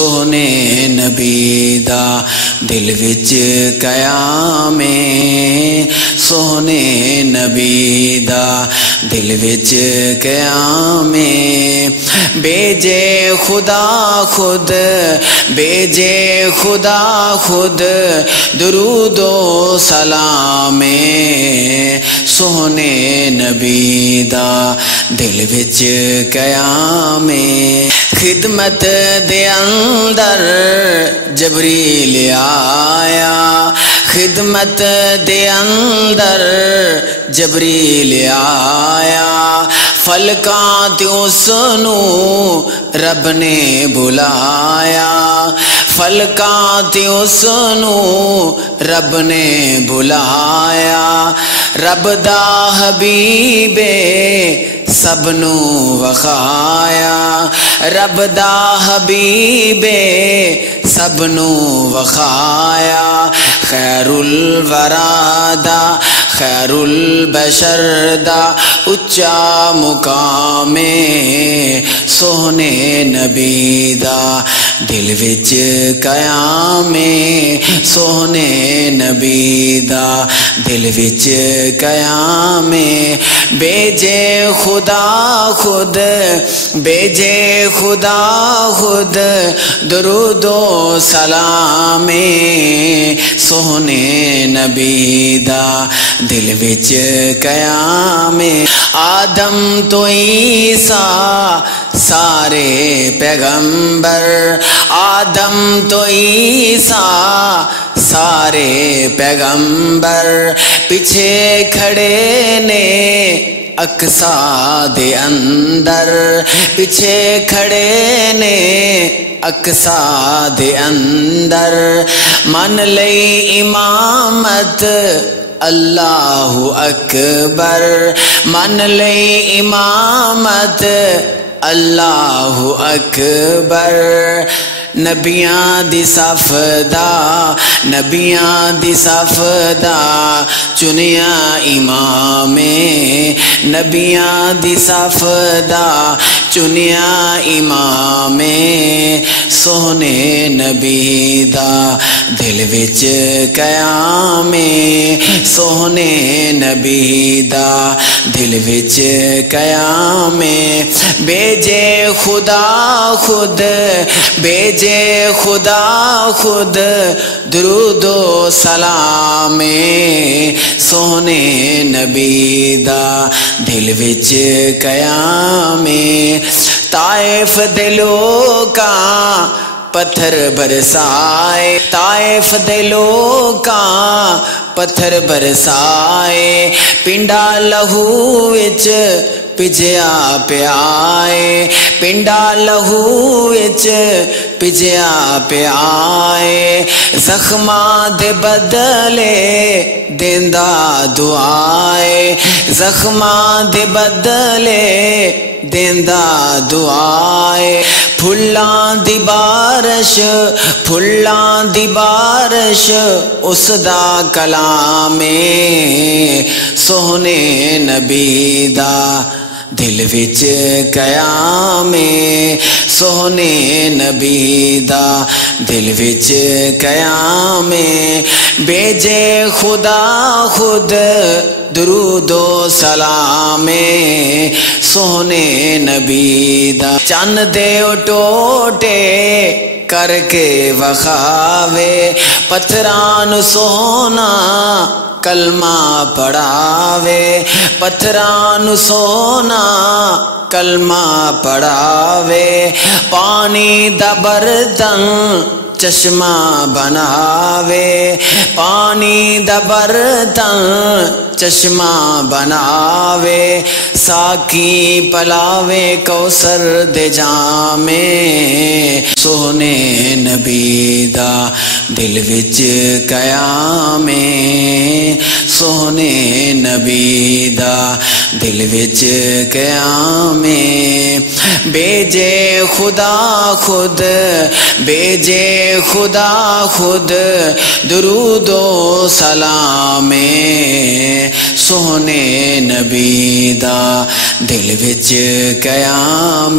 سونے نبی دا دل وچ قیام ہے، سونے نبی دا دل وچ قیام ہے، بھیجے خدا خود، بھیجے خدا خود، درود و سلام ہے، سونے نبی دا دل وچ قیام ہے۔ خدمت دے اندر جبریل آیا، خدمت دے اندر جبریل آیا، فلکاں تے اس نو رب نے بلایا، فلکاں تے اس نو رب نے بلایا، رب دا حبیب سب نو وخایا، رب دا حبیب سب نو وخایا، خیر الورا دا خیر البشر دا اچا مقام سونے نبی دا دل وچ قیام، سونے نبی دا دل وچ قیام، بھیجے خدا خود، بھیجے خدا خود، درود و سلام، سونے نبی دا دل وچ قیام، آدم تو عیسیٰ سارے پیغمبر، آدم تو عیسیٰ سارے پیغمبر، پیچھے کھڑے نے اقصا دے اندر، پیچھے کھڑے نے اقصا دے اندر، من لئی امامت اللہ اکبر، من لئی امامت اللہ اکبر، نبیاں دی صف دا، نبیاں دی صف دا چنیا امام، نبیاں دی صف دا چنیا امام، سونے نبی دا دل وچ قیام، سونے نبی دا دل وچ قیام، بھیجے خدا خود، بھیجے خدا خود، درود و سلام، سونے نبی دا دل وچ قیام، طائف دے لوکاں پتھر برسائے، طائف دے لوکاں پتھر برسائے، پنڈا لہو وچ پجیا پیائے، پنڈا لہو وچ پجیا پیائے، زخماں دے بدلے دیندا دعائے، زخماں دے بدلے دیندا دعائے، پھلاں دی بارش، پھلاں دی بارش اس دا کلام، سونے نبی دا دل وچ قیام، سونے نبی دا دل وچ قیام، بھیجے خدا خود، درود و سلام، سونے نبی دا چن دے ٹوٹے کر کے وخاوے، پتھران سونا کلمہ پڑھاوے، پتھران سونا کلمہ پڑھاوے، پانی دا برتن چشمہ بناوے، پانی دا برتن چشمہ بناوے، ساکی پلاوے کوثر دے جامے، سونے نبی دا دل وچ قیام، سونے نبی دا دل وچ قیام، بھیجے خدا خود، بھیجے خدا خود، درود و سلام، سونے نبی دا دل وچ قیام۔